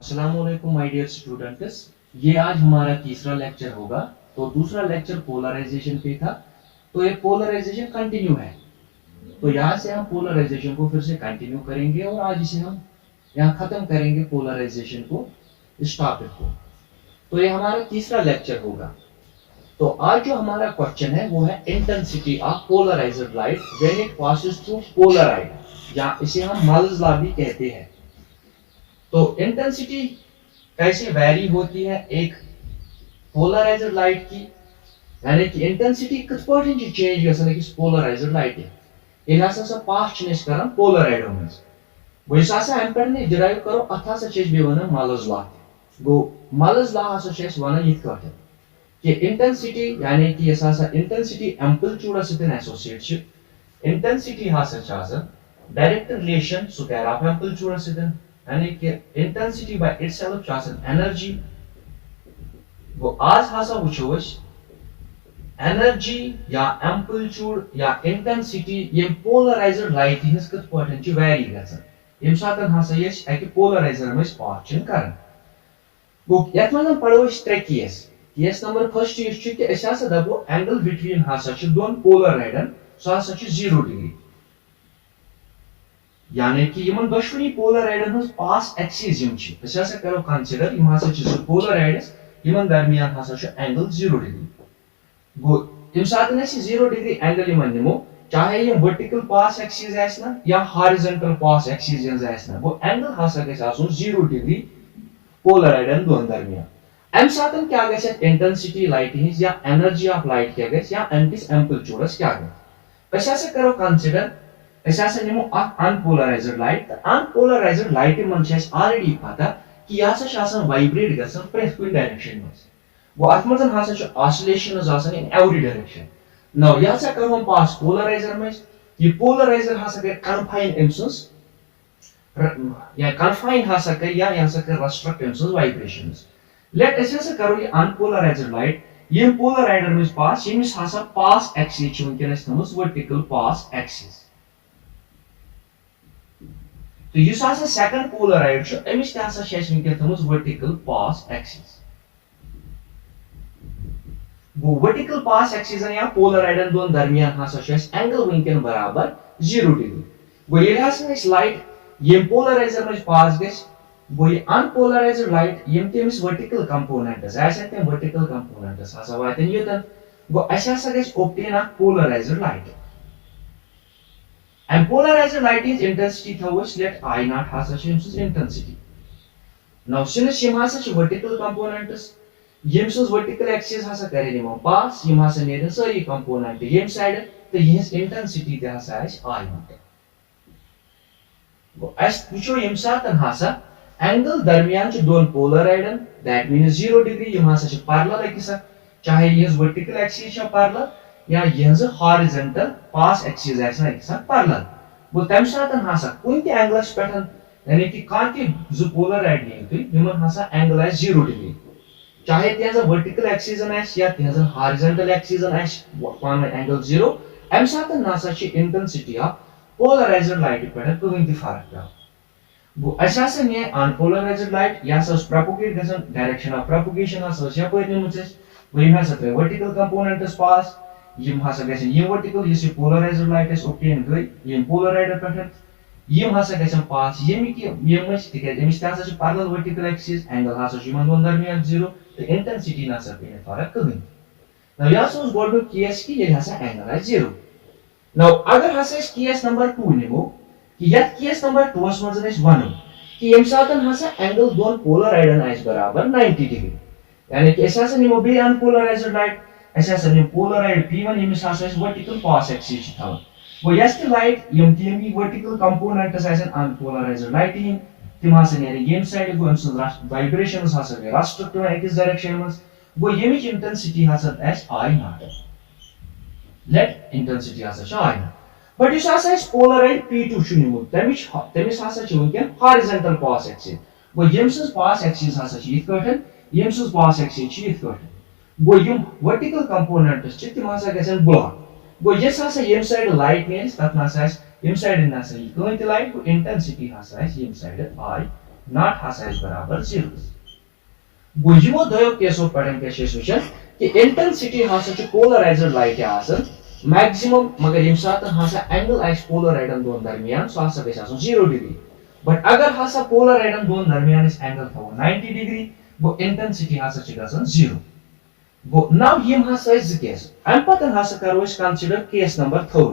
अस्सलामुअलैकुम my dear students. ये आज हमारा तीसरा लेक्चर होगा। तो दूसरा लेक्चर पोलराइजेशन पे था। तो ये पोलराइजेशन कंटिन्यू है। तो यहाँ से हम पोलराइजेशन को फिर से कंटिन्यू करेंगे और आज इसे हम यहाँ खत्म करेंगे पोलराइजेशन को, इस टॉपिक को। तो ये हमारा तीसरा लेक्चर होगा। तो आज जो हमारा क्वेश्चन है वो है intensity of polarized light when it passes through polaroid, या इसे हम मल्स लॉ भी कहते हैं। तो इंटेंसिटी कैसे वैरी होती है एक पोलराइज्ड लाइट की, यानी कि इंटेंसिटी कित पार्ट चेंज गसन अकिस पोलराइज्ड लाइट ये हसा सा पास चेंज करन पोलराइडो में वो हसा हम पे डिराइव करो अथ हसा वन मल्स लॉ गो मल्स लॉ हसा वन ये कि इंटेंसिटी यानी कि हसा इंटेंसिटी एम्पलीट्यूड सतन एसोसिएट इंटेंसिटी हसा direct relation square of amplitude सतन, यानी कि इंटेंसिटी बाय इटसेल्फ चासन एनर्जी। वो आज हसा वुचो एनर्जी या एम्पलीट्यूड या इंटेंसिटी ये पोलराइज्ड लाइट हिंस कत पटन च वैरी गसन यम सातन हसा यस अकि पोलराइजर में पास चन करन। वो यत मन पढ़ो त्रे केस। केस नंबर फर्स्ट इस कि अस हसा दबो एंगल बिटवीन हसा च दोन पोलराइडन सो हसा च 0 डिग्री, यानी कि यमन दशवनी पोलराइडन हस पास एक्सिस यम छ अस हसा करो कंसीडर यम हसा छ पोलराइड्स यमन दरमियान हसा छ एंगल 0 डिग्री। गो यम सातन अस 0 डिग्री एंगल यमन निमो, चाहे यम वर्टिकल पास एक्सिस आसना या हॉरिजॉन्टल पास एक्सिस आसना, वो एंगल हसा गस आसुन 0 डिग्री पोलराइडन दोन दरमियान। एम सातन क्या गस इंटेंसिटी लाइट हिंस या एनर्जी ऑफ लाइट क्या गस या एंटिस एम्पलीट्यूडस क्या गस अस हसा करो कंसीडर अस हसा निमो अनपोलराइज्ड लाइट। अनपोलराइज्ड लाइट मन छ ऑलरेडी पता कि यह हसा वाइब्रेट गसन प्रेस कुन डायरेक्शन में वो अत मज हसा छ ऑसिलेशंस आसन इन एवरी डायरेक्शन। नाउ यह हसा करो हम पास पोलराइजर में, ये पोलराइजर हसा कर कन्फाइन एमसस या कन्फाइन हसा कर या हसा कर रेस्ट्रिक्ट एमसस वाइब्रेशंस। लेट अस हसा करो ये अनपोलराइज्ड लाइट ये पोलराइडर में पास यमिस हसा पास एक्सिस छ वंकनस थमस वर्टिकल पास एक्सिस। तो युस हसा सेकंड पोलराइड छ अमिस त हसा छ वंकन थमस वर्टिकल पास एक्सिस। वो वर्टिकल पास एक्सिस या पोलराइडन दोन दरमियान हसा छ एंगल वंकन बराबर 0 डिग्री। वो ये हसा इस लाइट ये पोलराइजर में पास गस वो ये अनपोलराइज्ड लाइट यम तेमिस वर्टिकल कंपोनेंट्स ऐसे ते वर्टिकल कंपोनेंट्स हसा वातन योतन वो ऐसा हसा गस obtain a polarized light. And polarized light is intensity thowus let I naught hasa ch intensity. Now since yim hasa ch vertical components yim sus vertical axis hasa kare nimo pass yim hasa nerin sari component yim side तो यह intensity te hasa is I naught. वो as wucho yim satan hasa angle दरमियान च दोन पोलराइडन that means 0 degree yim hasa ch parallel akisa, चाहे यह vertical axis च parallel या यह हॉरिजॉन्टल पास एक्सिस आसना एक साथ पैरेलल। वो तम सातन हसा कुन ते एंगलस पेटन यानी कि कान के जो पोलराइड नहीं तो यमन हसा एंगल आस 0 डिग्री, चाहे तेज वर्टिकल एक्सिस आस या तेज हॉरिजॉन्टल एक्सिस आस पान एंगल 0 एम सातन हसा छ इंटेंसिटी ऑफ पोलराइज्ड लाइट पेट कोइन ते फर्क पे। वो असा ने अनपोलराइज्ड लाइट या सस प्रोपगेट गसन डायरेक्शन ऑफ प्रोपगेशन हसा या कोइ निमुचस वही हसा त्रे वर्टिकल कंपोनेंट्स पास यम हसा गसन ये वर्टिकल यस पोलराइज्ड लाइट इज ऑब्टेन गई ये पोलराइडर पेट यम हसा गसन पास यमि कि यमस तिके यमस हसा छ पैरेलल वर्टिकल एक्सिस एंगल हसा छ यमन दोन दरमियान 0 तो इंटेंसिटी ना सके फर्क कहीं। नाउ या सोस गोल्ड केस की ये हसा एंगल है 0। नाउ अगर हसा केस नंबर 2 निमो कि यत केस नंबर 2 मज इस वनो कि यम सातन हसा एंगल दोन पोलराइडन आइस बराबर 90 डिग्री, यानी कि ऐसा निमो बे अनपोलराइज्ड लाइट ऐसा निमो पोलराइड p1 यमिस हसा वर्टिकल पास एक्सिस छ थवन वो यस्ट लाइट यम टीमी वर्टिकल कंपोनेंट्स आसन अनपोलराइज्ड लाइट इन तिम हसा ने गेम साइड गो एम्स वाइब्रेशंस हसा गए रेस्ट्रिक्ट टू एक्स डायरेक्शन में वो यमिच इंटेंसिटी हसा S I not let intensity हसा छ आई नॉट बट इस हसा पोलराइड p2 छ निमो तमिस हसा छ वंकन हॉरिजॉन्टल पास एक्सिस वो यम्स पास एक्सिस हसा छ इथ कटन यम्स पास एक्सिस छ इथ कटन वो यम वर्टिकल कंपोनेंट्स छ तिम हसा गसन ब्लॉक वो यस हसा यम साइड लाइट ने तत हसा यम साइड ना सही कोइन ते लाइट को इंटेंसिटी हसा यम साइड आई नॉट हसा इज बराबर 0 गो यमो दयो केसो पढ़न के वचन कि इंटेंसिटी हसा च पोलराइज्ड लाइट आसन मैक्सिमम मगर यम सात हसा एंगल आइस पोलराइडन दोन दरमियान सो हसा गस आसन 0 डिग्री बट अगर हसा पोलराइडन दोन दरमियान इस एंगल थो 90 डिग्री गो इंटेंसिटी हसा च गसन 0 गो नाउ यम हसा इज केस अम पतन हसा करो इस consider case number 3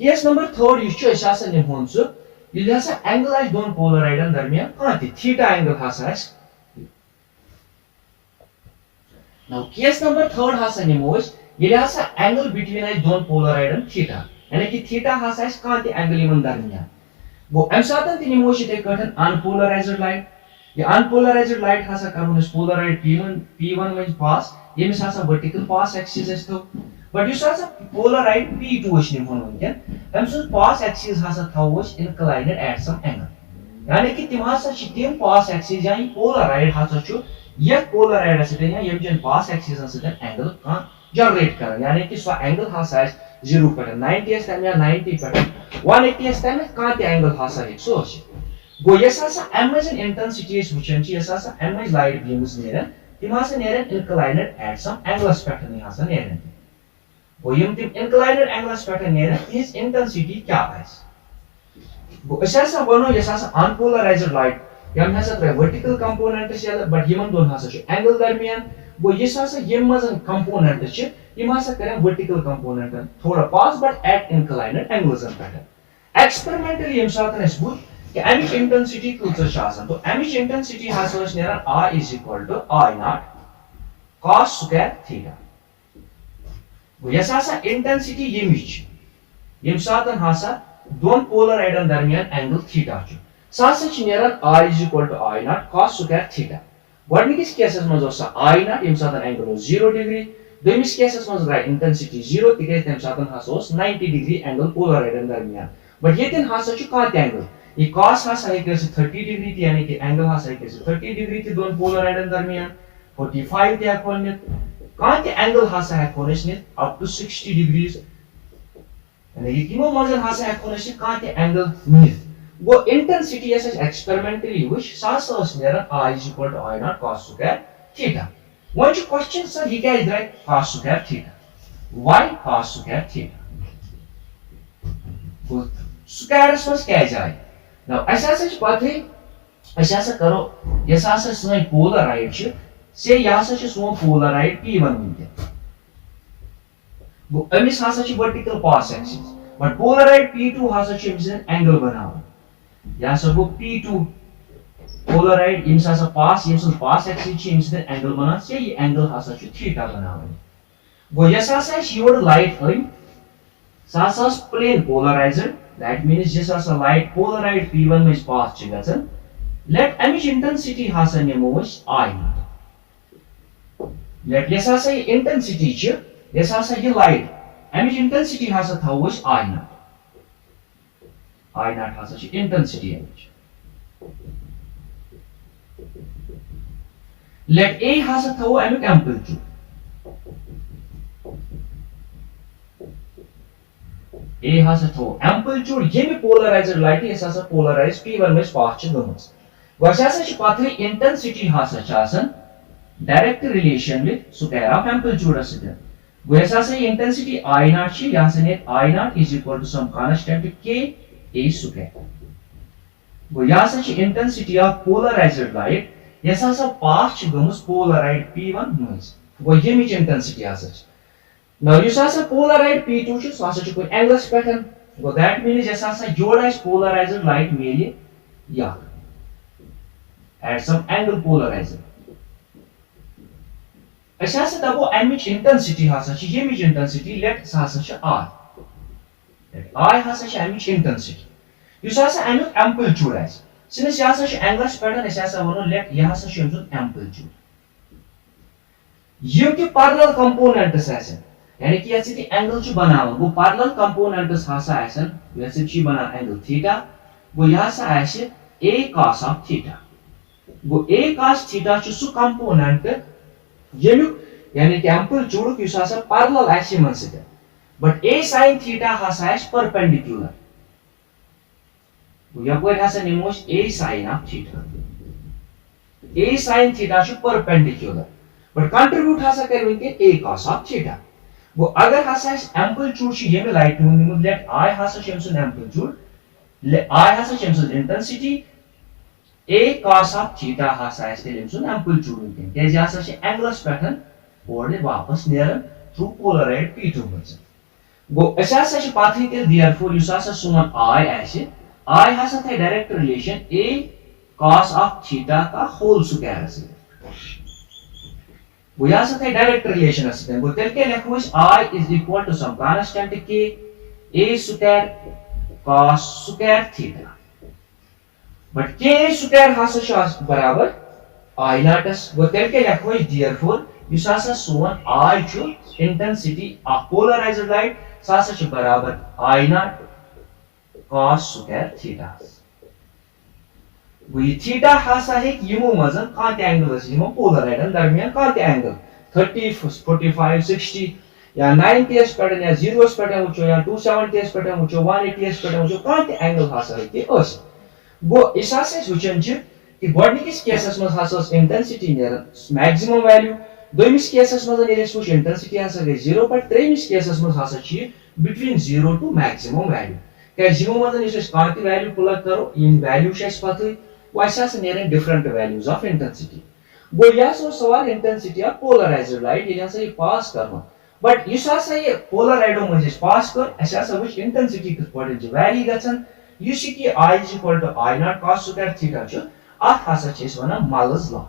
case number 3 यु च इस हसा निमोन सु यदि हसा एंगल आइस दोन पोलराइडन दरमियान कांति थीटा एंगल हसा इस now case number 3 hasa nimos yeli hasa angle between is don polaroid and theta yani ki theta hasa is kanti angle iman darmiyan go am satan ti nimos te katan unpolarized light ye unpolarized light hasa karun is polaroid p1 means pass yemis hasa vertical pass axis is to but you hasa polaroid p2 is nimon unken am so pass axis hasa thawos inclined at some angle yani ki tim hasa chitim pass axis yani polaroid hasa chu यह Polaroid सतन या यम जन पास axis सतन angle का generate कर यानी कि so angle हासा 0 पर 90 S तम या 90 पर 180 एस तम का ते एंगल हासा एक सो गो यसा एम इज एन इंटेंसिटी इज विचन ची यसा एम इज लाइट बीम्स नेरन तिमासा नेरन inclined at some angular spectrum हासा नेरन गो यम तिम इंक्लाइनेड एंगुलर स्पेक्ट्रम नेरन इज इंटेंसिटी क्या है गो यसा वनो यसा अनपोलराइज्ड लाइट यम हसा त्रे वर्टिकल कंपोनेंट छ बट यमन दोन हसा छ एंगल दरमियान गो यस हसा यम मजन कंपोनेंट छ यम हसा करे वर्टिकल कंपोनेंट थोड़ा पास बट एट इंक्लाइनेड एंगल्स पे एक्सपेरिमेंटली यम साथ ने बुझ कि एमिक इंटेंसिटी कुछ छ आसान तो एमिक इंटेंसिटी हसा छ नेरा r is equal to I naught cos square theta गो यस हसा इंटेंसिटी यमिच यम साथ हसा दोन पोलराइडन दरमियान एंगल थीटा छ सासा छ नेरन r is equal to I naught cos square theta गडनिकिस केसस मज ओस I naught यम सातन एंगल 0 डिग्री दोमिस केसस मज राइट इंटेंसिटी 0 तिके तम सातन हासोस 90 डिग्री एंगल पोलराइडन दरमियान बट येतिन हासा छ कात एंगल ये cos हासा है के 30 डिग्री यानी कि एंगल हासा है के 30 डिग्री ति दोन पोलराइडन दरमियान 45 ते कोन कात एंगल हासा है कोनस ने अप टू 60 डिग्रीज यानी कि किमो मजन हासा है कोनस कात एंगल नि वो इंटेंसिटी ऐसे एक्सपेरिमेंटली which सास नेरन I is equal to I naught cos square theta one question sir he guys right cos square theta why cos square theta वो square was क्या जाए now ऐसा सच बात है ऐसा करो ऐसा सच पोलराइड छ से यासा छ सो पोलराइड p1 मिलते वो अमिस हासा छ vertical pass axis but Polaroid p2 हासा छ मिस एंगल बनाओ या सब p2 पोलराइड इनसा सा पास ये सब पास एक्सिस ची इनसे एंगल बना से ये एंगल हासा छु थीटा बनावे गो यसा सा शिवर light in Sasa plane polarised that means यसा सा लाइट पोलराइड p1 में पास ची गसन लेट एमिश इंटेंसिटी हासा नेमोस I लेट यसा सा इंटेंसिटी ची यसा सा ये लाइट एमिश इंटेंसिटी हासा थावस I naught has such intensity image. Let A has a throw amic amplitude. A has a throw amplitude. Ye polarized light is as a polarized p1 में पाँच दोनों. वैसे ऐसे pathway intensity has such as an direct relation with square of amplitude असते. वैसे ऐसे intensity I naught ची यहाँ से net I naught is equal to some constant k A square. वो यहाँ से इंटेंसिटी ऑफ पोलराइज्ड लाइट यसा सा पास छ गमस पोलराइड p1 नॉइज वो ये मिच इंटेंसिटी आसा नाउ यसा सा पोलराइड p2 छ सो आसा छ कोई एंगल पैटर्न वो दैट मींस यसा सा जोड़ा इस पोलराइज्ड लाइट मेले या एट सम एंगल पोलराइज्ड ऐसा से तब वो एमिच इंटेंसिटी आसा छ ये मिच इंटेंसिटी लेट सा आसा छ r I has a image intensity. You saw an amplitude as. Since you have such angular pattern, as I want to let you have such amplitude. You के parallel component ऐसे यानी कि ऐसे कि angle जो बना हुआ वो parallel component ऐसा ऐसा वैसे ची बना angle theta वो यहाँ से ऐसे a cos of theta वो a cos theta जो सु component ये यानी कि amplitude की साथ parallel ऐसे मन से but a sin theta has perpendicular. We are going to have a a sin of theta. a sin theta is perpendicular but contribute hasa कर वंके a cos of theta वो अगर हसा एम्पलीट्यूड ये लाइट हूं late I हसा सुन amplitude I हसा सुन intensity a cos of theta हसा सुन एम्पलीट्यूड वंकन केज हसा एंगलस पैटर्न और वापस नेरन थ्रू पोलराइड p2 मज गो ऐसा पाथी तेल देयरफॉर युस हसा सुन I आसे I हसा थे direct relation a cos of theta का होल स्क्वायर से वो यहाँ से डायरेक्ट रिलेशन है वो तेल के लिखो इस I is equal to some constant k a square cos square theta but k square हासा बराबर I naught वो तेल के लिखो इस therefore इस हासा सोन I जो intensity of polarized light हासा बराबर I naught cos square theta वो थीटा हासा है कि यमो मजन कांत एंगल है यमो पोलराइडन दरमियान कांत एंगल 30 45 60 या 90 एस पैटर्न या 0 एस पैटर्न उचो या 270 एस पैटर्न उचो 180 एस पैटर्न उचो कांत एंगल हासा है कि अस गो इसासे वचन छ कि गॉडनिकिस केसस में हासा इंटेंसिटी नेर मैक्सिमम वैल्यू दोमिस केसस में नेर वच इंटेंसिटी हासा गई 0 पर त्रेमिस केसस में हासा छ बिटवीन 0 टू मैक्सिमम वैल्यू क्या 0 में इस कांत वैल्यू प्लग करो इन वैल्यू शेस पथै वैसा से नेर डिफरेंट वैल्यूज ऑफ इंटेंसिटी वो या सो सवाल इंटेंसिटी ऑफ पोलराइज्ड लाइट ये से पास करना बट इस से ये पोलराइडो में पास कर ऐसा सब which इंटेंसिटी किस पॉइंट जो वैरी गछन यु सी की I is equal to I naught cos square theta छ अथ हसा छ इस वना मालस लॉ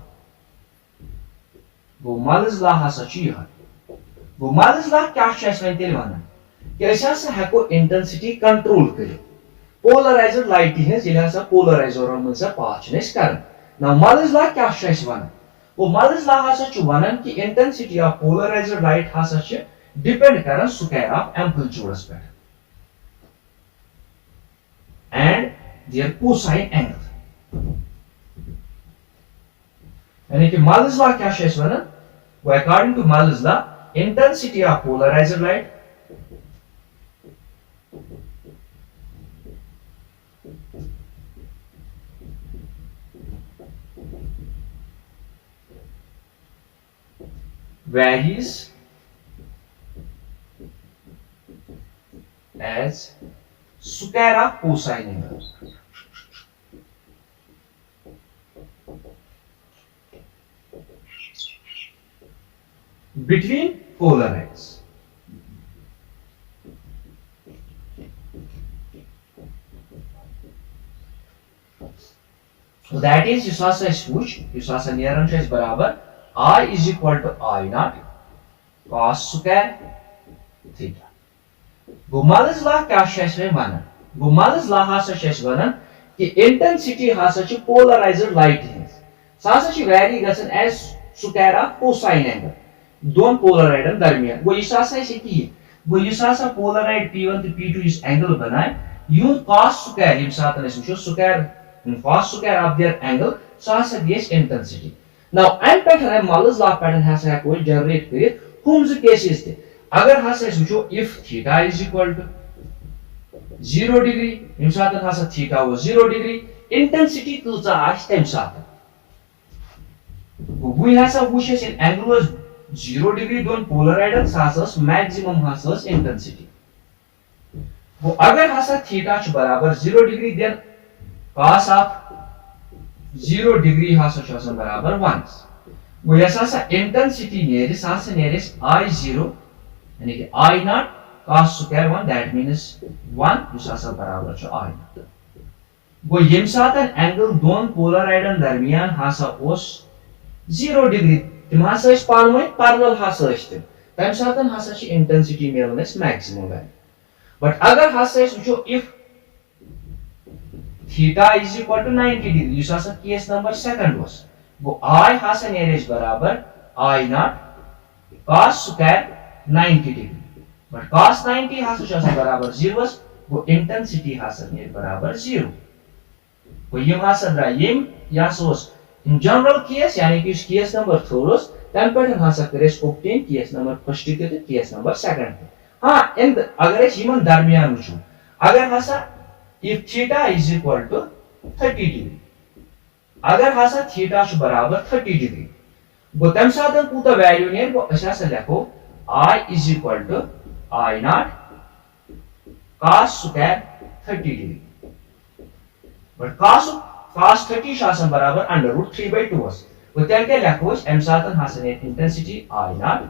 वो मालस लॉ हसा छ यह वो मालस लॉ क्या छ इस वन तेल वना कि ऐसा से हको इंटेंसिटी कंट्रोल करे पोलराइज्ड लाइट है जिला सा पोलराइजर में से पाचनेस कर ना मालस लॉ क्या छ इस वना वो मालस लॉ हसा छ वनन कि इंटेंसिटी ऑफ पोलराइज्ड लाइट हसा छ डिपेंड करन स्क्वायर ऑफ एम्पलीट्यूड्स पे एंड देयर कोसाइन एंगल यानी कि मालस लॉ क्या छ इस वनन वो according to Malus law intensity of polarized light varies as square of cosine angle between polar rays. So that is you saw switch you saw near is barabar I is equal to I naught cos square theta. Gumalas law क्या शेष में माना? Gumalas law हासा शेष माना कि intensity हासा ची polarized light है. सासा ची vary गसन as square of cosine angle. दोन polarized दरमियान. वो इस सासा इसे की वो इस सासा polarized P1 to P2 इस angle बनाए. यूं cos square इम साथ ने समझो square cos square of their angle सासा this intensity. Now, and pattern Malus law pattern has a को generate करिए whom's cases थे अगर हासा सोचो if theta is equal to 0 degree इम साथ हासा theta वो 0 degree intensity कूचा आश तम साथ वो हासा वुशेस इन angle was 0 degree दोन polarized हासास maximum हासास intensity वो अगर हासा theta च बराबर 0 degree then cos of 0 degree हासा चौसन बराबर 1 वो ऐसा सा इंटेंसिटी नेरिस हासा नेरिस I0 यानी कि I naught cos square 1 that means 1 जो हासा बराबर छ I naught वो यम सातन एंगल दोन पोलराइडन दरमियान हासा ओस 0 degree तिम हासा इस पानवे पैरेलल हासा इस्ते तम सातन हासा छ इंटेंसिटी मेलनेस मैक्सिमम वैल्यू बट अगर हासा इस जो if theta is equal to 90 degree इस हासा केस नंबर सेकंड was वो I हासा नेरिस बराबर I naught cos square 90 degree but cos 90 हासा चौसा बराबर 0 वो इंटेंसिटी हासा नेर बराबर 0 वो यम हासा द्रा यम या सोस इन जनरल केस यानी कि इस केस नंबर थोरस तम पैटर्न हासा करेस ऑब्टेन केस नंबर फर्स्ट के केस नंबर सेकंड हां इन अगर इस यमन दरमियान वुचो अगर हासा if theta is equal to 30 degree अगर हसा थीटा बराबर 30 डिग्री गो तम साथ कूत वैल्यू ने गो असा लिखो I is equal to I naught cos square 30 degree but cos 30 आसान बराबर अंडर रूट 3/2 गो तेल के लिखो एम साथ हसा ने इंटेंसिटी I नॉट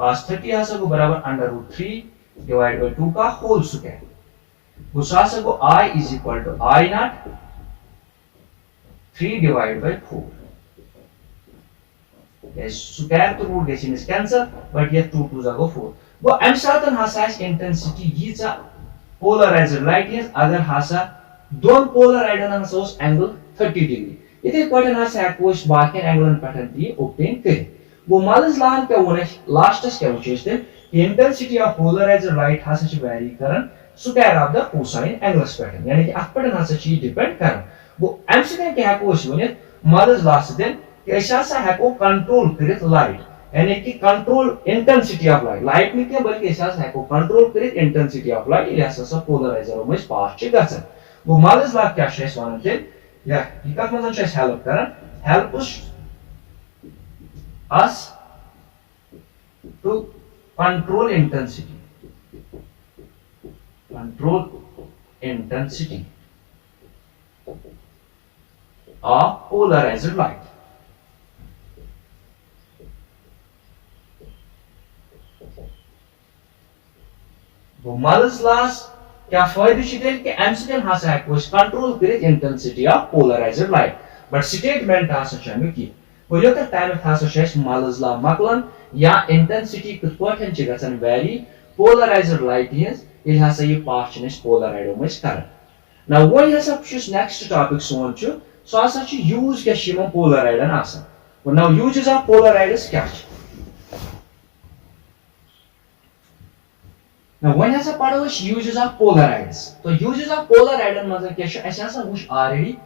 cos 30 हसा गो बराबर अंडर रूट 3 डिवाइड बाय 2 का होल स्क्वायर गो हसा गो I is equal to I naught 3 divided by 4. Yes, square to root gets in is cancel, but yet 2 2s go 4. Go am satan has intensity yiza polarizer light is other hasa don't polarizer has angle 30 degree. It is quite an has a course back and angle and pattern be obtained. Go malas lan ka one last is the intensity of polarizer light has such a vary current square of the cosine angle pattern. Yani ki up pattern has such a depend current. वो अम सतन क्या हेको one मदद last दिन ऐसा हेको control करित light यानी कि control intensity of light में क्या बल्कि ऐसा हेको कंट्रोल करित इंटेंसिटी ऑफ लाइट ये ऐसा पोलराइजर में पास छ गसन वो मदद ला क्या छ वन ते या ये कत मदन छ हेल्प करन help us to control intensity of polarized light. वो मल्स लास क्या फायदे छिते कि एमसीएन हसा हेको कंट्रोल करित intensity of polarized light but statement हसा छमे कि वो योत टाइम हसा छ मल्स ला मकलन या इंटेंसिटी कित पठन छ गसन वैरी पोलराइज्ड लाइट इज ये हसा ये पास छ पोलराइड में कर नाउ वन हसा छ नेक्स्ट टॉपिक सोन छ so asa chi use kya shimon polaroid an asa well now uses of polaroid is kya now when asa pado uses of polarides so uses of polaroid an maza kya asa asa wush already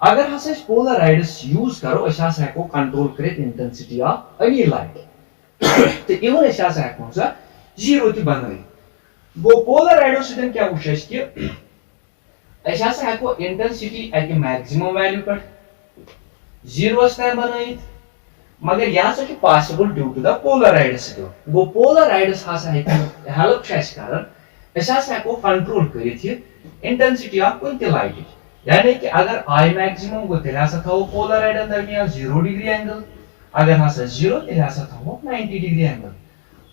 agar hasa polarides use karo asa ko control kare intensity of any light to even asa ko sa zero ti banai go polaroid se kya wush ki ऐसा हेको intensity at maximum value पर 0 तक बनाइत मगर यहाँ से possible due to the पोलराइड्स वो पोलराइड्स हसा help छस करन ऐसा हेको control करित इंटेंसिटी ऑफ कोन ते लाइट यानी कि अगर आई मैक्सिमम को तेला सा था पोलराइड दरमियान 0 डिग्री एंगल अगर हसा 0 तेला सा था 90 डिग्री एंगल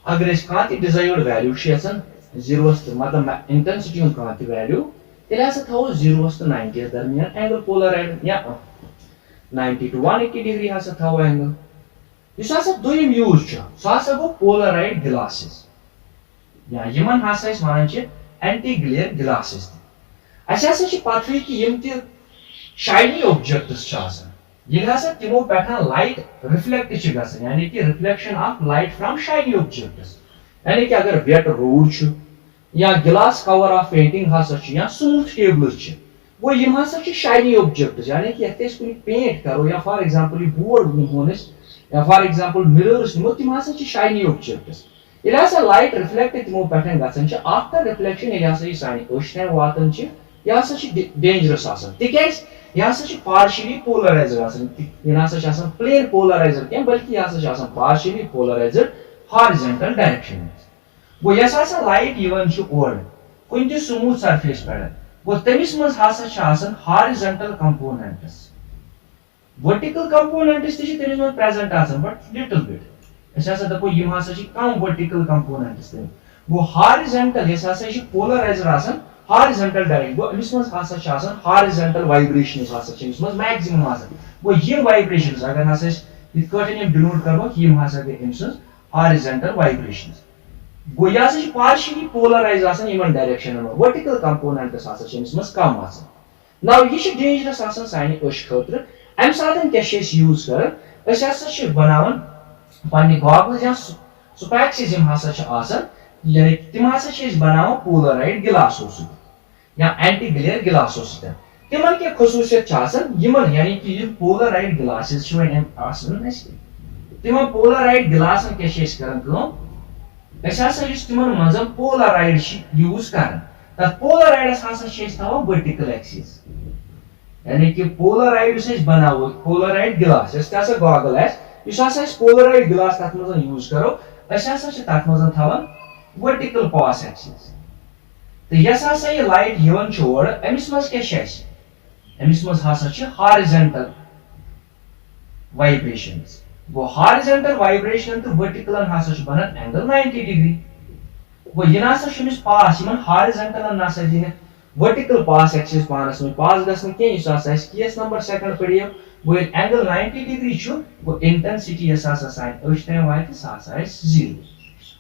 अगर इस कांति डिजायर्ड वैल्यू छसन 0 मतलब इंटेंसिटी ऑफ कांति वैल्यू तेला सा था 0 to 90 दरमियान एंगल पोलराइड या 90 to 180 डिग्री हसा था एंगल इस हसा दोयम यूज छ हसा गो पोलराइड ग्लासेस या यमन हसा इस मानन छ एंटी ग्लेयर ग्लासेस अच्छा हसा छ पथै कि यम त शाइनी ऑब्जेक्ट्स छ आसन ये हसा तिमो पैठा लाइट रिफ्लेक्ट छ गसन यानी कि reflection of light from shiny objects यानी कि अगर वेट रोड छ या ग्लास कवर ऑफ पेंटिंग हसा छ या स्मूथ टेबल्स छ वो यम हसा छ शाइनी ऑब्जेक्ट्स यानी कि यते कोई पेंट करो या फॉर एग्जांपल बोर्ड निमोनस या फॉर एग्जांपल मिरर्स निमो तिम हसा छ शाइनी ऑब्जेक्ट्स ये हसा लाइट रिफ्लेक्ट तिमो पैटर्न गसन छ आफ्टर रिफ्लेक्शन ये हसा सानी ओशन वातन छ ये हसा छ डेंजरस आसन तिकेस ये हसा छ पार्शियली पोलराइज्ड आसन ये हसा छ आसन प्लेन पोलराइज्ड के बल्कि ये हसा छ आसन पार्शियली पोलराइज्ड हॉरिजॉन्टल डायरेक्शन में वो यसा लाइट इवन छ ओर कुन त स्मूथ सरफेस पर वो तमिस मस हसा छ आसन हॉरिजॉन्टल कंपोनेंट्स वर्टिकल कंपोनेंट्स त छ तमिस मस प्रेजेंट आसन बट लिटिल बिट ऐसा सा दपो यम हसा छ कम वर्टिकल कंपोनेंट्स त वो हॉरिजॉन्टल यसा सा छ पोलराइज्ड आसन हॉरिजॉन्टल डायरेक्शन वो अमिस मस हसा छ आसन हॉरिजॉन्टल वाइब्रेशंस हसा छ अमिस मस मैक्सिमम आसन वो ये वाइब्रेशंस अगर हसा इस कटन यम डिनोट करबो यम हसा के अमिस हॉरिजॉन्टल वाइब्रेशंस गो या से पार्शियली पोलराइज्ड आसन इवन डायरेक्शन में वर्टिकल कंपोनेंट्स आसन छ मस कम आसन नाउ ये छ डेंजरस आसन सानि ओश खतर एम साधन क्या छ यूज कर अस हसा छ बनावन पन्ने गॉगल्स या स्पेक्स यम हसा छ आसन यानी तिम हसा छ बनावन पोलराइड ग्लासो से या एंटी ग्लेयर ग्लासो से तिमन के खसूसियत छ आसन यमन यानी कि ये पोलराइड ग्लासेस छ वन आसन तिम पोलराइड ग्लास के छ करन कम ऐसा तिमन मज पोलराइड यूज कर तथ पोलराइडस हसा वर्टिकल एक्सिस यानी कि पोलराइड बनावो पोलराइड गिलास यस तासा गॉगल है इस आसा इस पोलराइड गिलास तक मजन यूज करो अच्छा सा तक मजन थावन वर्टिकल पास एक्सिस तो यस आसा ये लाइट यवन छोड़ अमिस मज क्या शेष अमिस मज हासा छ हॉरिजॉन्टल वाइब्रेशंस वो हॉरिजॉन्टल वाइब्रेशन तो वर्टिकल हासा छ बनन एंगल 90 डिग्री वो यनासा शमिस पास यमन हॉरिजॉन्टल नासा दिन वर्टिकल पास एक्सिस पानस में पास गसन के इस आसा केस नंबर सेकंड पढ़ियो वो एंगल 90 डिग्री छु वो इंटेंसिटी यस आसा साइन उस टाइम वाइट सासा है 0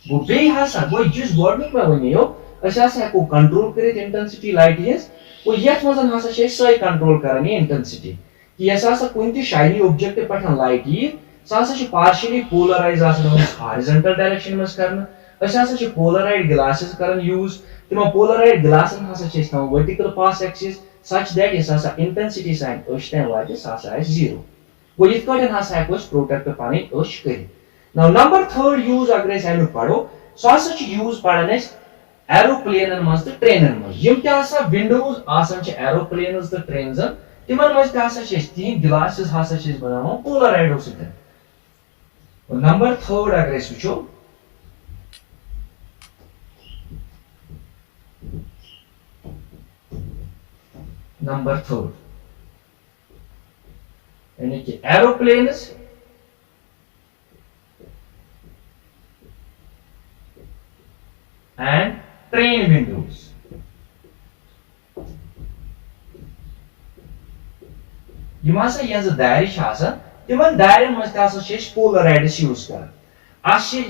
वो बे हासा वो जिस गवर्नमेंट में वनियो असा को कंट्रोल करे इंटेंसिटी लाइट यस वो यत मजन हासा छे सही कंट्रोल करनी इंटेंसिटी कि यस आसा कोई शाइनी ऑब्जेक्ट पे लाइट ये सासा छ पार्शियली पोलराइज आसा हॉरिजॉन्टल डायरेक्शन में करना अच्छा सा पोलराइड ग्लासेस करन यूज तिमा पोलराइड ग्लासन हसा छ इस्ता vertical pass axis such that is asa intensity sign oshten वाले सासा है 0 वो इस कटन हसा है कुछ प्रोटेक्ट पे पानी ओश करी now number third use अगर इस एम पढ़ो सासा छ यूज पढ़ने एरोप्लेन मस्त ट्रेनर में यम क्या आसा विंडोज आसन छ एरोप्लेन्स द ट्रेन्स तिमन मज क्या आसा छ तीन ग्लासेस हसा छ बनावो पोलराइड ओसित नंबर थर्ड अगर इस वचो number third यानी कि एरोप्लेन्स एंड ट्रेन विंडोज यमासा यज दायरे छ आसा तिमन दायरन मज तासा छ पोलराइड्स यूज कर आशे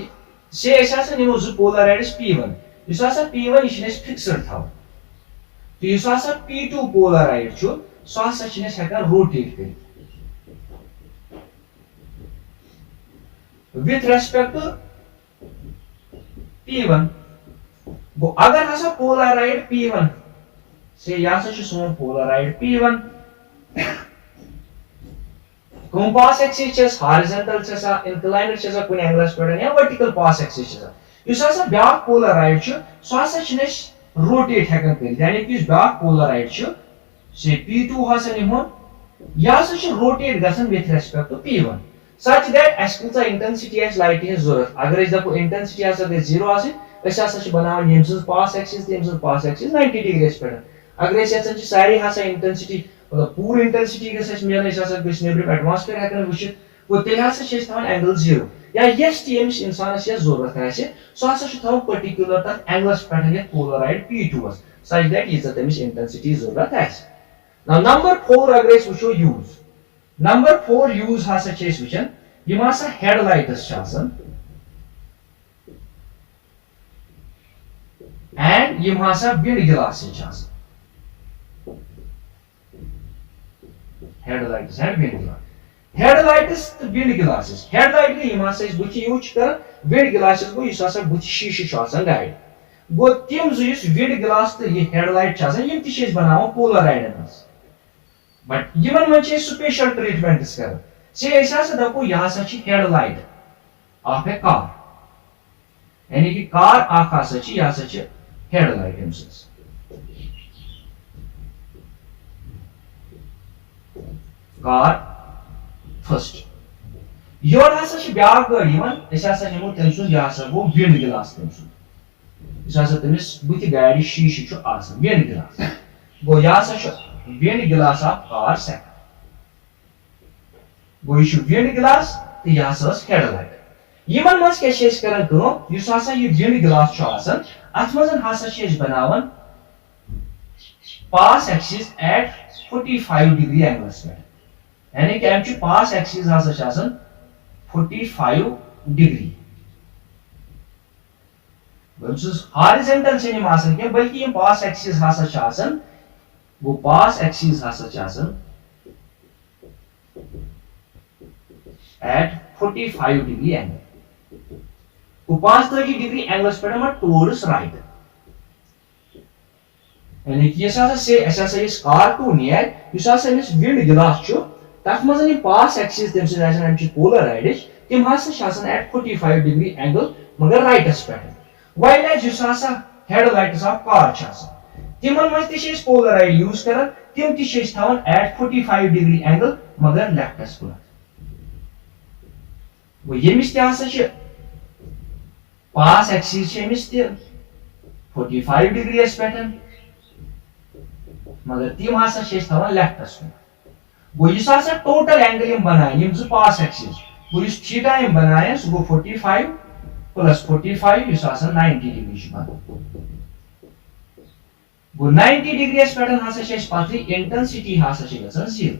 से ऐसा निमो जो पोलराइड्स p1 इस आसा p1 इशने फिक्स्ड था तो इस आसा p2 पोलराइड छु सो आसा छने हेकन रोटेट कर with respect to p1 वो अगर हसा पोलराइड p1 से यासा छु सोन पोलराइड p1 कंपास एक्सिस छस हॉरिजॉन्टल छसा इंक्लाइनड छसा कुन एंगलस पेडन या वर्टिकल पास एक्सिस छसा इस आसा ब्याक पोलराइड छु सो आसा छने रोटेट हेकन कर यानी कि ब्याक पोलराइड छु से p2 हसा निमो यासा छु रोटेट गसन with respect to p1 such that as कुछ इंटेंसिटी एस लाइट है जरूरत अगर इस दपो इंटेंसिटी आसा दे 0 आसे ऐसा सच बनावन यमस पास एक्सिस 90 डिग्री पे अगर ऐसे सच सारी हासा इंटेंसिटी मतलब पूरी इंटेंसिटी के सच मेरे ऐसा सच बिस नेबर एटमॉस्फेयर हैकन विच वो तेला से छ थावन एंगल 0 या यस टीएमस इंसान से जरूरत है से सो आसा छ थावन पर्टिकुलर तक एंगल्स पैटर्न या Polaroid p2 such that is the intensity जरूरत है now number 4 अगर इस वचो use Number 4 use has a chase vision. You must have headlights chasan. And you must have wind glasses chasan. Headlights and wind glasses. Headlights the wind glasses. Headlight you must have buchi use kar wind glasses go you must have buchi shishi chasan guide. Go tim zo use wind glass the headlight chasan yim tishes banao polaride nas. But given much special treatment is कर से ऐसा से दपो यहाँ सची headlight of A car यानी कि car आखा सची यहाँ सची headlight हिमसेस car first your हाँ सची ब्याग गाड़ी वन ऐसा से निमो तेंसुन यहाँ से वो विंड गिलास तेंसुन ऐसा से तेंस बुती गाड़ी शीशी चो आसन विंड गिलास वो यहाँ से wind glass of car second. वो इशू wind glass तो यहाँ सस headlight. ये मन मस क्या शेष करन करो युस हासा ये wind glass छो आसन अथमजन हासा शेष बनावन pass axis at 45 degree angles में यानी कि हम pass axis हासा शासन 45 degree. वंशुस horizontal से नहीं मासन क्या बल्कि ये pass axis हासा शासन वो पास एक्सिस हासा चासन at 45 degree angle वो 530 degree angles पर हम towards right यानी कि ऐसा से इस कार को नहीं है युसा से इस विंड गिलास चो तक मजन ये पास एक्सिस देम से ऐसा हम ची पोलराइड तिम हासा शासन at 45 degree angle मगर राइट पर while as युसा सा हेडलाइट्स ऑफ कार चासन तिमन मज तिश पोलराइड यूज करन तिम ति थवन एट 45 डिग्री एंगल मगर लेफ्टस कुन वो यमिस ते पास एक्सिस यमिस ते 45 डिग्री पे मगर तिम हसा थवन लेफ्टस कुन वो इस टोटल एंगल बनाए जो पास एक्सिस वो इस थीटा बनाए सह गो 45 प्लस 45 इस 90 डिग्री गो 90 डिग्री पे हसा पथ इंटेंसिटी हसा गसन 0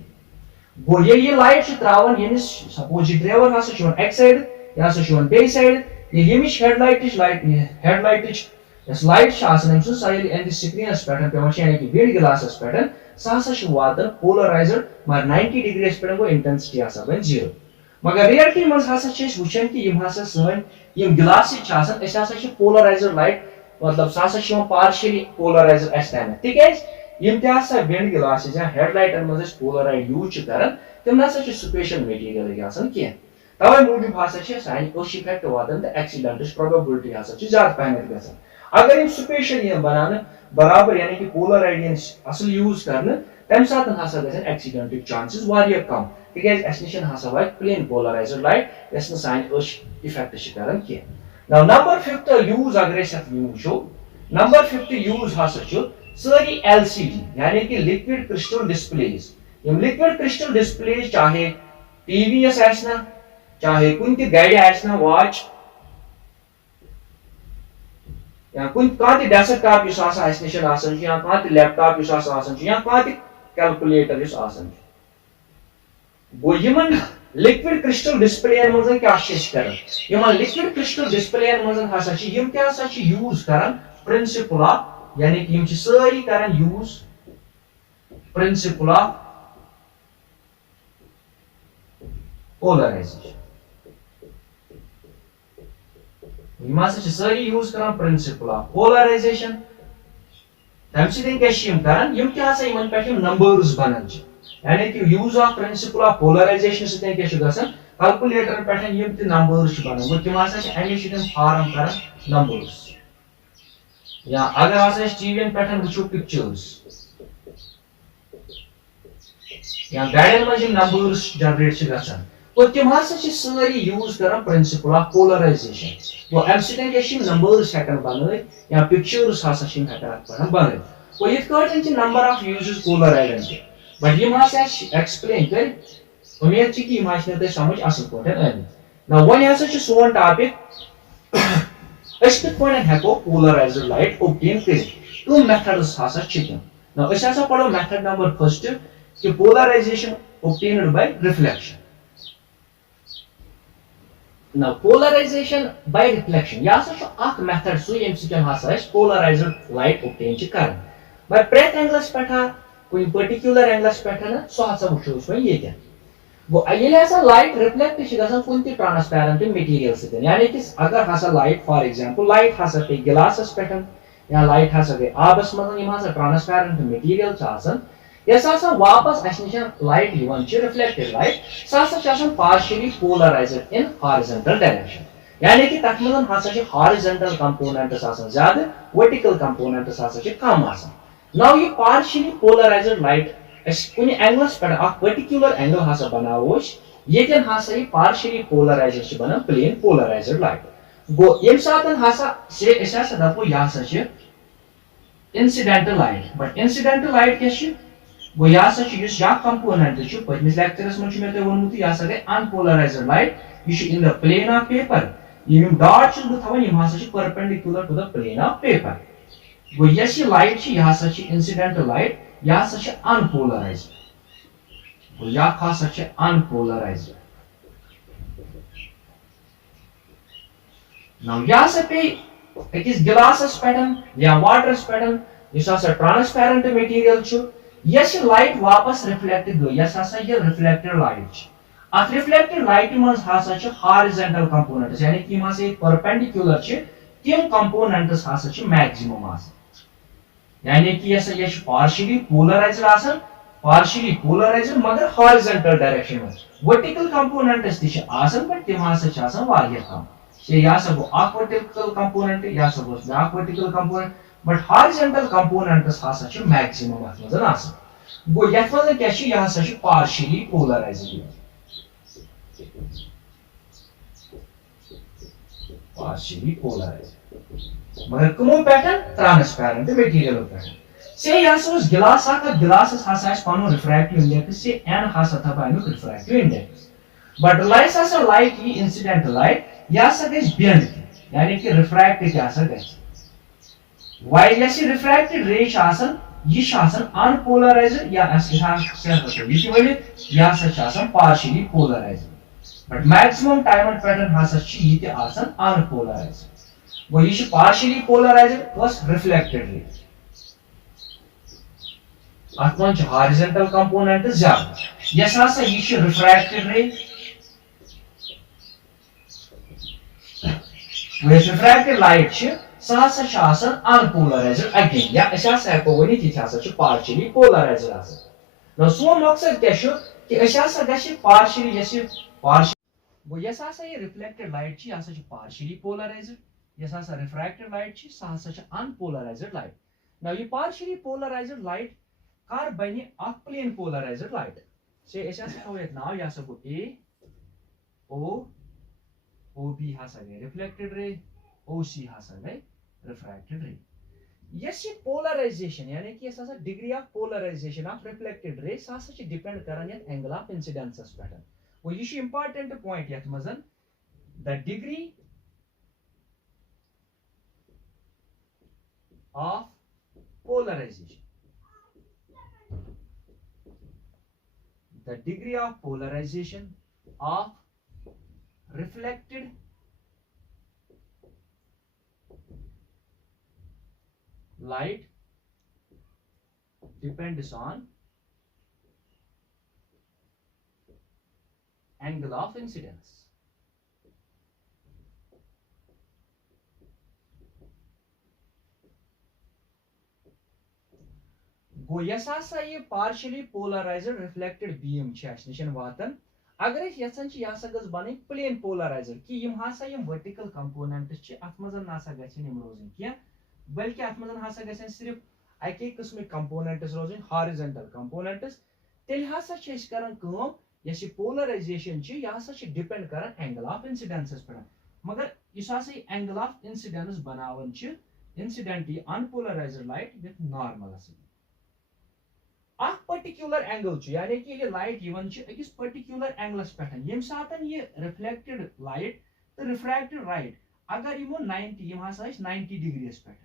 गो ये लाइट त्रावन यमिस सपोज ये ड्राइवर हसा एक साइड यह हसा बे साइड यमिस हेडलाइट यस लाइट साइल एंड स्क्रीनस पे पे यानी कि विंड ग्लासस पे सह वातन पोलराइजर मगर 90 डिग्री पे गो इंटेंसिटी हसा बन 0 मगर रियलिटी मज हसा वुचन कि यम हसा सन यम ग्लास पोलराइजर लाइट मतलब सह पार्शियली पोलराइजर अस तिकज यम ते विंड ग्लास या हेडलाइटन मज पोलराइड यूज कर तम ना स्पेशल मटीरियल कह तवे मूजूब हसा सान इफेक्ट वातान तो एक्सीडेंट प्रोबेबिलिटी हसा ज्यादा पहन ग अगर यम स्पेशल ये बनाने बराबर यानी कि पोलराइड असल यूज कर तम सात हसा ग एक्सीडेंट चांसेस कम तिकज अस निश हसा वा प्लेन पोलराइजर लाइट यस सान इफेक्ट कर Now number 5th यूज अगर वो नंबर 5th यूज हसा सारी LCD यानी कि लिक्विड क्रिस्टल डिस्प्लेज यम लिक्विड क्रिस्टल डिस्प्लेज चाहे टीवी आसना चाहे कुन गाड़ी आसना वॉच या कुन डेस्कटॉप निश या लैपटॉप या कैलकुलेटर गो यमन लिक्विड क्रिस्टल डिस्प्ले मज क्या कर लिक्विड क्रिस्टल डिस्प्ले मज हसा यूज कर प्रिंसिपल ऑफ यानी कि सारी कर यूज प्रिंसिपल ऑफ पोलराइजेशन सारी यूज कर प्रिंसिपल ऑफ पोलराइजेशन तम सम पे नंबर्स बनान यानी कि use of principle of polarization calculator पे नंबर्स बनान तम अमे फार्म कर नंबर्स या अगर टीवी पे वो पिक्चर्स या गाड़ियों मज नंबर्स जनरेट गसान और तम सारी यूज कर प्रिंसिपल ऑफ पोलराइजेशन वो अमे नंबर्स हेकन बन या पिक्चर्स हसा बन वो ये नंबर ऑफ यूजेस पोलराइडन बट यम एक्सप्लेन कर उम्मीद कि यम तुम समझ असल पे ना वन हसा सोन टॉपिक हेको पोलराइजर लाइट ऑब्टेन कर मेथड्स हसा ना पढ़ो मेथड नंबर 1 कि polarization obtained by reflection Now polarization by reflection यह मेथड सु यम पोलराइजर लाइट ऑब्टेन कर बाय प्रेथ एंगलस पे कुछ पर्टिकुलर एंगलस पे सह वो ये वो ये लाइट रिफ्लेक्ट कुन ट्रांसपेरेंट मटीरियल सतन यानी कि अगर हसा लाइट फॉर एग्जांपल लाइट हसा पे गिलासस पे या लाइट हसा गई आबस मज ट्रांसपेरेंट मटीरियल यस वापस अस निश लाइट रिफ्लेक्टेड लाइट सह partially polarized in horizontal direction यानी कि तथ मज हसा हॉरिजॉन्टल कंपोनेंट्स ज्यादा वर्टिकल कंपोनेंट्स हसा कम नाउ ये पार्शियली पोलराइज्ड लाइट कुन एंगलस पे पर्टिकुलर एंगल हसा बनावो ये हसा ये पार्शियली पोलराइज्ड बना प्लेन पोलराइज्ड लाइट गो यम सात हसा दपो यह हसा incidental light but incidental light क्या गो यह कंपोनेंट पतमिस लेक्चरस मज मे वोनमुत यह गई अनपोलराइज्ड लाइट यह in the plane of paper यम डॉट बहान यम हसा perpendicular to the plane of paper गो यस लाइट यह हसा इंसिडेंटल लाइट यह हसा अनपोलराइज्ड गो यह हसा अनपोलराइज्ड नाउ यह हसा पे अकिस गिलासस पे या वाटरस पे ट्रांसपेरेंट मटीरियल यस लाइट वापस रिफ्लेक्ट गई यस ये रिफ्लेक्टेड लाइट अथ रिफ्लेक्टेड लाइट मज हसा हॉरिजॉन्टल कंपोनेंट्स यानी कि परपेंडिकुलर तम कंपोनेंट्स हसा मैक्सिमम यानी कि ये पार्शियली पोलराइज्ड मगर हॉरिजॉन्टल डायरेक्शन में वर्टिकल कंपोनेंट्स बट तम हसा कम यह गो वर्टिकल कंपोनेंट यह vertical component but horizontal components हसा मैक्सिमम अत मज गो यथ मज क्या यह हसा पार्शियली पोलराइज्ड partially polarized मगर कमो पैटर्न ट्रांसपेरेंट मटेरियल पैटर्न से यह सोस गिलास का गिलास हसा पनो रिफ्रैक्टिव इंडेक्स से n हसा था अमुक रिफ्रैक्टिव इंडेक्स बट लाइट हसा लाइट ये इंसिडेंट लाइट यह हसा गस बेंड यानी कि रिफ्रैक्ट क्या हसा गस वाइल यस रिफ्रैक्टेड रे आसन ये आसन अनपोलराइज्ड या अस ये वनि यह हसा partially polarized but maximum time and pattern has unpolarized. Well, you partially polarized plus reflected ray. Atman horizontal component is zyada. Yes, hasa you refracted ray. With refracted light, hasa unpolarized again. Yeah, es hasa when it hasa partially polarized. Now, so maksad kya shu कि hasa gashi partially yes partially गो यस हसा ये reflected light छी हसा छ partially polarised yes हसा refracted light छी सा हसा छ अनपोलराइज्ड लाइट नाउ ये पार्शियली पोलराइज्ड लाइट कार बने अक प्लेन पोलराइज्ड लाइट से एस हसा हो एक नाउ यस गो ए ओ बी हसा गए रिफ्लेक्टेड रे ओ सी हसा गए रिफ्रैक्टेड रे यस ये पोलराइजेशन यानी कि यस हसा degree of polarization of reflected ray सा हसा छ डिपेंड करन यत एंगल ऑफ इंसिडेंस पैटर्न वो ये important point यत मजन the degree of polarization of reflected light depends on angle of incidence. गो यस हसा ये पार्शियली पोलराइज्ड रिफ्लेक्टेड बीम छ अस निशन वातन अगर अस यसन छ यह गस बन प्लेन पोलराइज्ड कि यम हसा यम वर्टिकल कंपोनेंट्स छ अत मजन नासा गसन यम रोजन किया बल्कि अत मजन हसा गसन सिर्फ अके किस्म कंपोनेंट्स रोजन हॉरिजॉन्टल कंपोनेंट्स तेल हसा छ अस करन काम यस पोलराइजेशन छ यह हसा छ डिपेंड करन एंगल ऑफ इंसिडेंस पे मगर इस हसा एंगल ऑफ इंसिडेंस बनावन छ incident unpolarized light with normal अख पर्टिकुलर एंगल छ यानी कि ये लाइट यवन छ अकिस पर्टिकुलर एंगलस पे यम सातन ये रिफ्लेक्टेड लाइट तो रिफ्रैक्टेड लाइट अगर यमो 90 यम हसा 90 डिग्रीस पे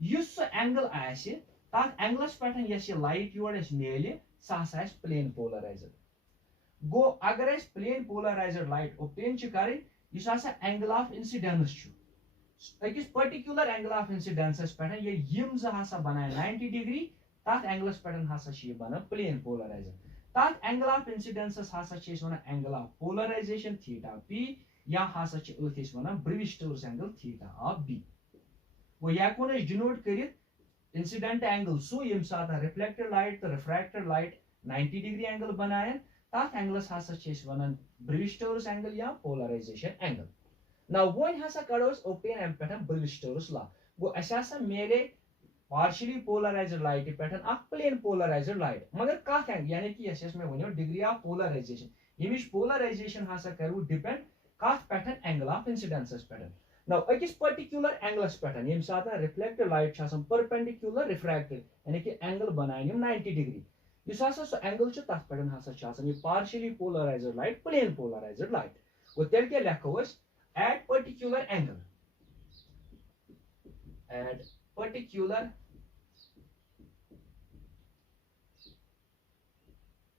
युस एंगल आसे तथ एंगलस पे यस ये लाइट योर अस मेले सा प्लेन पोलराइज्ड गो अगर अस प्लेन पोलराइज्ड लाइट ऑब्टेन कर एंगल ऑफ इंसिडेंस अकिस पर्टिकुलर एंगल ऑफ इंसिडेंस पे ये यम हसा बनाए 90 डिग्री तथ एंगलस पे हसा बना प्लेन पोलराइज्ड तथ एंगल ऑफ इंसिडेंस हसा angle of polarization theta P या हसा वन Brewster's angle theta of B वो या डिनोट कर इंसिडेंट एंगल सो यम सात रिफ्लेक्टेड लाइट तो रिफ्रैक्टेड लाइट 90 डिग्री एंगल बनाए तथ एंगलस हसा वन ब्रिविस्टर्स एंगल या पोलराइजेशन एंगल ना वन हसा कड़ो ऑब्टेन अम पे ब्रिविस्टर्स लॉ गो अस हसा मेले पार्शियली पोलराइज्ड लाइट पे प्लेन पोलराइज्ड लाइट मगर कथ यानी कि यस मे वो डिग्री ऑफ पोलराइजेशन यमिश पोलराइजेशन हसा करू डिपेंड कथ पे एंगल ऑफ इंसिडेंस पे now अकिस पर्टिकुलर एंगलस पे यम सात रिफ्लेक्टेड लाइट परपेंडिकुलर रिफ्रैक्टेड यानी कि एंगल बनाए 90 डिग्री इस हसा सो एंगल तथ पे हसा ये partially polarized light plane polarized light वो तेल क्या लिखो at particular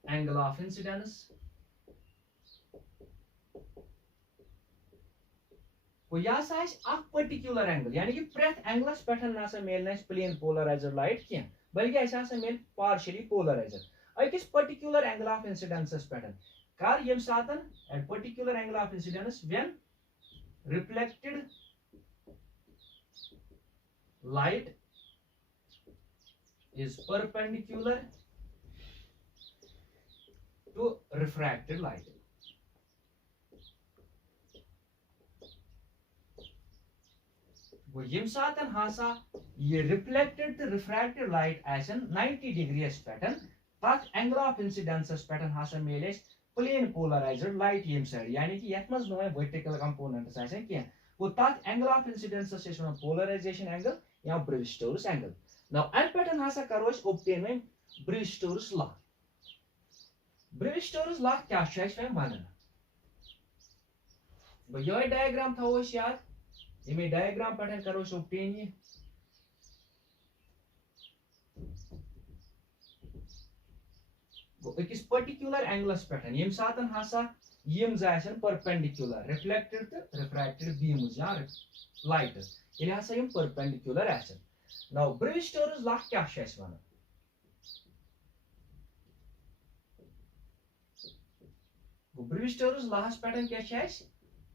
angle of incidence यह पर्टिकुलर एंगल यानी कि प्रेथ एंगलस पे मेल प्लेन पोलराइज्ड लाइट क्या बल्कि मेल पार्शियली पोलराइज्ड अकिस पर्टिकुलर एंगल ऑफ इंसिडेंस पे कर यम सातन at particular angle of incidence when reflected light is perpendicular to refracted light. वो यम सातन हसा ये रिफ्लेक्टेड तो रिफ्रैक्टेड लाइट आसन 90 डिग्री पे तथ एंगल ऑफ इंसिडेंस पे हसा मिले प्लेन पोलराइज्ड लाइट यम साइड यानी कि यथ मज नो वर्टिकल कंपोनेंट्स आसन कह वो तथ angle of incidence polarization angle या ब्रिज-स्टोक्स एंगल नाउ अन पे हसा करो ऑब्टेन वे ब्रिज-स्टोक्स लॉ ब्रिज-स्टोक्स लॉ क्या वन ये डायग्राम थो याद ये डायग्राम पे करो ऑब्टेन ये अकिस पर्टिकुलर एंगलस पे यम सात हसा यम परपेंडिकुलर रिफ्लेक्टेड तो रिफ्रैक्टेड बीम्स या लाइट्स ये हसा यम परपेंडिकुलर आसन नाउ ब्रिज-स्टोक्स लॉ क्या वन ब्रिज-स्टोक्स लॉ पे क्या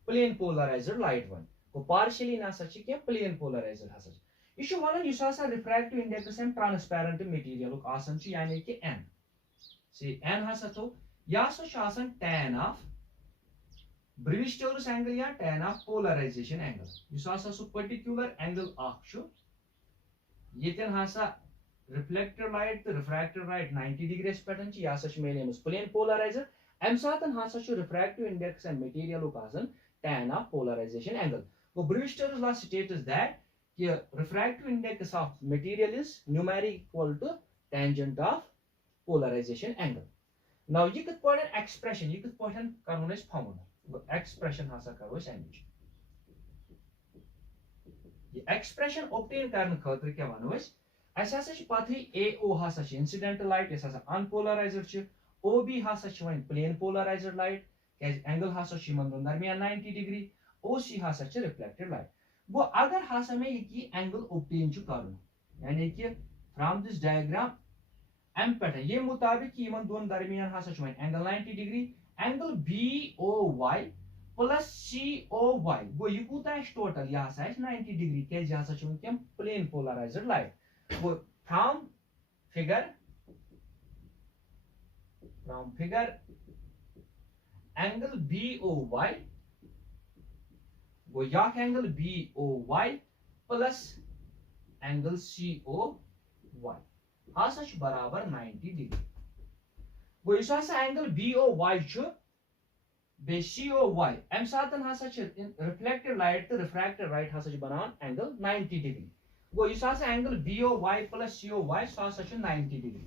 प्लेन पोलराइज्ड लाइट वन गो पार्शियली ना क्या प्लेन पोलराइज्ड हसा यह वन रिफ्रैक्टिव इंडेक्स ट्रांसपेरेंट मटीरियल यानी कि एन से एन हसा थो यह हसा tan ऑफ ब्रिज-स्टोक्स एंगल या tan ऑफ पोलराइजेशन एंगल सह पर्टिकुलर एंगल ये हसा रिफ्लेक्टेड लाइट तो रिफ्रैक्टेड लाइट 90 डिग्री पे यह मिले प्लेन पोलराइज्ड अम सात हसा refractive index material tan of polarization angle वो ब्रिज-स्टोक्स लॉ स्टेट्स दैट कि refractive index of material is numeric equal to tangent of polarization angle now ये कत पड़न एक्सप्रेशन ये कत पड़न करूँ फाउंड एक्सप्रेशन हसा करो अमिच ये एक्सप्रेशन ऑब्टेन करने खतर क्या वनो अस पथी AO हसा इंसिडेंटल लाइट इस अनपोलराइज्ड OB हसा प्लेन पोलराइज्ड लाइट एंगल हसा दरमियान 90 डिग्री OC हसा रिफ्लेक्टेड लाइट गो अगर हसा में ये एंगल ऑब्टेन कर यानी कि फ्रॉम दिस डायग्राम अम पे ये मुताबिक कि इन दोन दरमियान हसा angle 90 degree angle BOY plus COY गो यह कूता टोटल यह हसा 90 डिग्री क्या प्लेन पोलराइज्ड लाइट गो फ्रॉम फिगर एंगल BOY गो यह angle BOY plus angle COY हसा बराबर 90 डिग्री गो एंगल BOY बे COY अम सात हसा रिफ्लेक्टेड लाइट तो रिफ्रैक्टेड लाइट हसा बनान एंगल 90 डिग्री गो एंगल BOY प्लस COY सह 90 डिग्री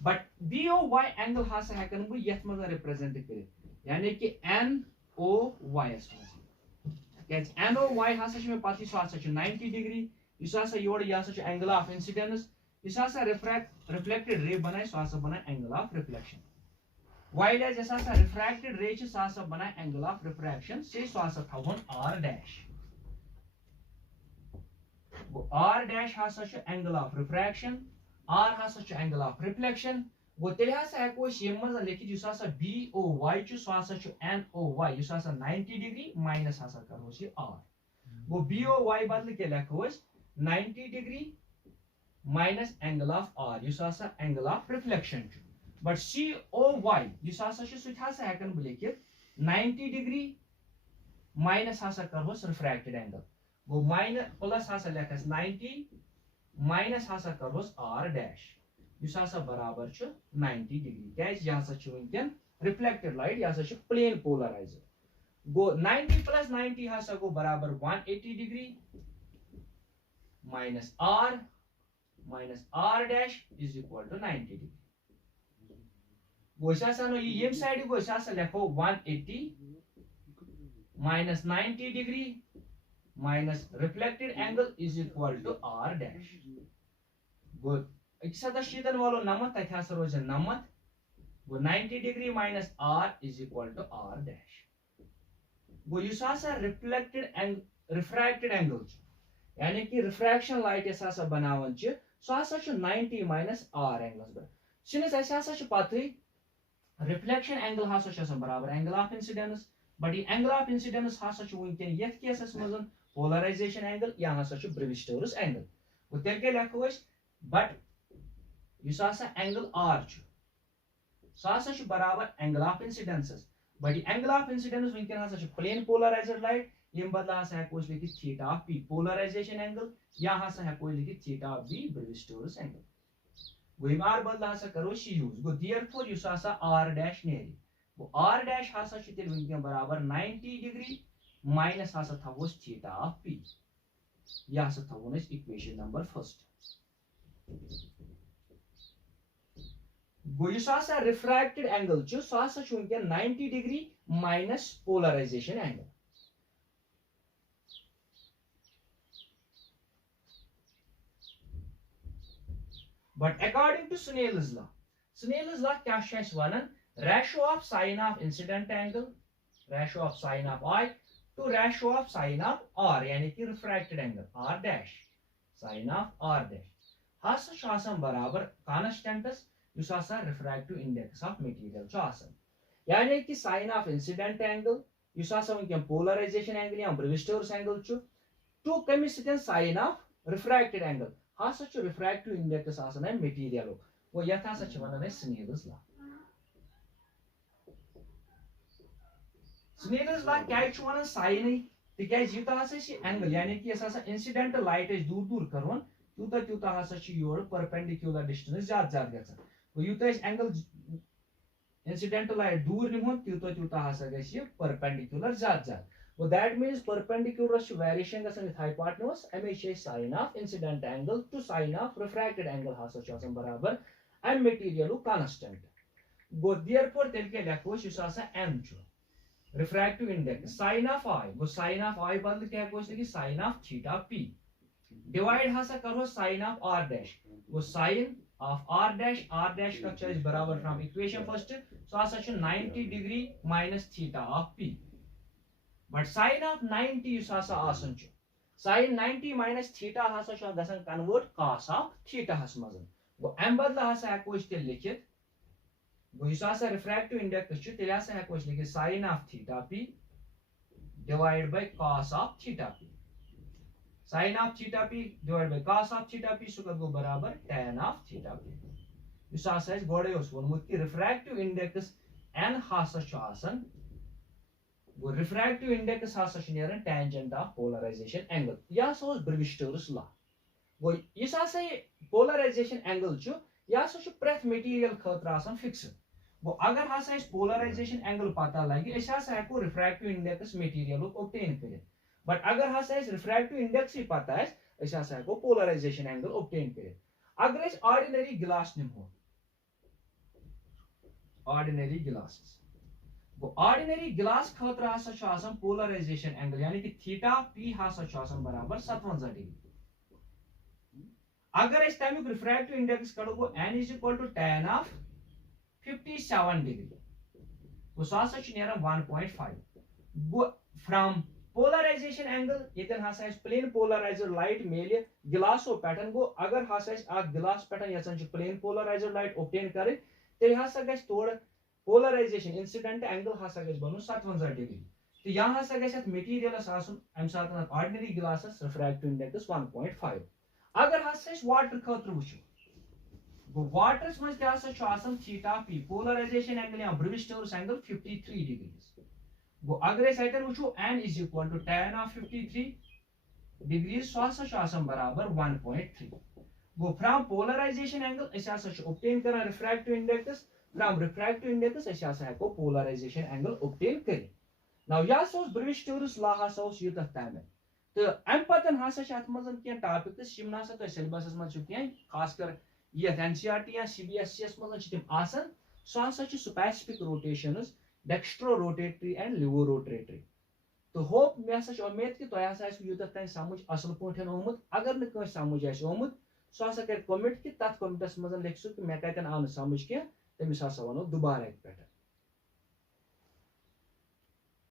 बट BOY एंगल हसा हेकन बह यथ मज रिप्रेजेंट कर यानी कि NOY NOY हसा मे पता सह 90 डिग्री योर यह एंगल ऑफ इंसिडेंस यह रिफ्लेक्टेड रे बना सह बना angle of reflection while as refracted ray सह बना एंगल ऑफ रिफ्रैक्शन से सह थवन R डैश R डैश हसा एंगल ऑफ रिफ्रैक्शन R हसा एंगल ऑफ रिफ्लेक्शन गो तेल हसा हेको मज लिखित BOY सह NOY 90 डिग्री माइनस हसा करो R गो BOY बदल क्या लिखो 90 degree minus angle of R angle of reflection but COY हसा हेकन बह लिखित 90 डिग्री माइनस हसा करोस रिफ्रैक्टेड एंगल गो माइनस प्लस हसा लेखस 90 माइनस हसा करोस R डैश हसा बराबर 90 डिग्री क्या वनकन रिफ्लेक्टेड लाइट यह प्लेन पोलराइज्ड गो 90 प्लस 90 हसा गो बराबर 180 degree minus R dash is equal to 90 degree गो यम साइड गो लिखो 180 minus 90 degree minus reflected angle is equal to R dash गो 170 वालो 90 तथ हसा रोज 90 गो 90 degree minus R is equal to R dash गो रिफ्रैक्टेड एंगल यानी कि रिफ्रैक्शन लाइट इस बनावन सह 90 माइनस R एंगलस पे सिंस पता रिफ्लेक्शन एंगल हसा बराबर एंगल ऑफ इंसिडेंस बट ये एंगल ऑफ इंसिडेंस हसा वनकन ये केसस मज पोलराइजेशन एंगल या हसा ब्रिज-स्टोक्स एंगल वो तेल क्या लिखो बट एंगल R सह बराबर angle of incidence but angle of incidence वनकन हसा प्लेन पोलराइज्ड लाइट यम बदला हसा हेको लिखित theta of P polarization angle या हसा हेको लिखित theta of B Brewster's angle गो यम आर बदला हसा करो शी यूज गो देयरफॉर युस हसा आर डैश नेरी गो आर डैश हसा छ तेल वंकन बराबर 90 डिग्री माइनस हसा थवोस थीटा ऑफ पी या हसा थवोन अस इक्वेशन नंबर फर्स्ट गो युस हसा रिफ्रैक्टेड एंगल छ सो हसा छ वंकन 90 degree minus polarization angle But according to Snell's law क्या छ अस वनन ratio of sine of incident angle ratio of sine of I to ratio of sine of R यानी कि refracted angle R dash sine of R dash हसा छ आसान बराबर constants use हसा refractive index of material छ आसान यानी कि sine of incident angle use हसा वंकन polarization angle या Brewster's angle छ to कमिस सतन sine of refracted angle हसा छ refractive index आसान है material वो यथ हसा छ वनन Snell's law Snell's law क्या छ वनन sin तिकाज युता हसा छ एंगल यानी कि हसा इंसिडेंटल लाइट इज दूर दूर करवन तुता तुता हसा छ योर परपेंडिकुलर डिस्टेंस ज्यादा ज्यादा गछ वो युता इस एंगल इंसिडेंटल लाइट दूर निमो तुता तुता हसा गछ परपेंडिकुलर ज्यादा ज्यादा वो दैट मींस परपेंडिकुलर छ वेरिएशन गसन विथ हाइपोटेन्यूज एम छ sin of incident angle to sin of refracted angle हसा छ आसान बराबर एम मटेरियल कांस्टेंट गो देयरफॉर तेल के लिखो युस हसा m छ refractive index sin of I वो sin of I बदल क्या है कि sin of theta p divide हसा करो sin of r dash वो sin of r dash का चीज बराबर फ्रॉम इक्वेशन फर्स्ट सो हसा छ 90 degree minus theta of p but sin of 90 use हसा आसन छ sin 90 माइनस थीटा हसा छ गसन कन्वर्ट cos of थीटा हस मजन वो m बदला हसा है कोई तेल लिखित वो युस हसा रिफ्रैक्टिव इंडेक्स छ तेल हसा है कोई लिखित sin of theta p divided by cos of theta p sin of theta p divided by cos of theta p सो गो बराबर tan of theta p use हसा है गोडे ओस वनमुत कि रिफ्रैक्टिव इंडेक्स n हसा छ आसन वो रिफ्रैक्टिव इंडेक्स हसा छ नेरन टेंजेंट ऑफ पोलराइजेशन एंगल या सो ब्रेविस्टोरस लॉ वो इस हसा पोलराइजेशन एंगल छ या सो छ प्रेथ मटेरियल खतर आसन फिक्स वो अगर हसा इस पोलराइजेशन एंगल पता लगे इस हसा हेको रिफ्रैक्टिव इंडेक्स मटेरियल ऑब्टेन करित बट अगर हसा इस रिफ्रैक्टिव इंडेक्स ही पता है इस हसा हेको पोलराइजेशन एंगल ऑब्टेन करित अगर इस ऑर्डिनरी ग्लास निमो ऑर्डिनरी ग्लासेस वो ऑर्डिनरी ग्लास खतर हसा छ आसान पोलराइजेशन एंगल यानी कि थीटा p हसा छ आसान बराबर 57 डिग्री अगर इस तमिक रिफ्रैक्टिव इंडेक्स करो वो n = tan of 57 डिग्री वो हसा छ नेरा 1.5 गो फ्रॉम पोलराइजेशन एंगल यतन हसा इस प्लेन पोलराइजर लाइट मेले ग्लासो पैटर्न गो अगर हसा इस आ ग्लास पैटर्न यसन छ प्लेन पोलराइजर लाइट ऑब्टेन करे तेल हसा गस तोड़ पोलराइजेशन इंसिडेंट एंगल हसा गस बनु 57 डिग्री तो यहाँ हसा गस मटेरियल आसन अम साथ ऑर्डिनरी ग्लासस रिफ्रैक्टिव इंडेक्स 1.5 अगर हसा इस वाटर खतर वुचो गो वाटरस मज क्या हसा छ आसन थीटा p पोलराइजेशन एंगल या ब्रेविस्टोरस एंगल 53 डिग्री गो अगर इस आइटन वुचो n = tan of 53 degree so हसा छ आसन बराबर 1.3 गो फ्रॉम पोलराइजेशन एंगल इस हसा छ ऑब्टेन करना refractive index from refractive index इस हसा हेको पोलराइजेशन एंगल ऑब्टेन करि नाउ या सोस ब्रेविस्टोरस लॉ हसा ओस युत तामे तो अम पतन हसा छ अत मजन के टॉपिक्स यम नासा तो सिलेबस मज छ के खास कर ये एनसीईआरटी या सीबीएसई एस मजन छ तिम आसन सो हसा छ specific rotations dextro rotatory and levo rotatory तो होप मे हसा छ उम्मीद कि तो हसा युत तान समझ असल पोठन ओमुत अगर न कोई समझ आस ओमुत सो हसा कर कमेंट कि तत कमेंटस मजन लिखसु कि मे कतन आन समझ के तमिस हसा वनो दोबारा एक पे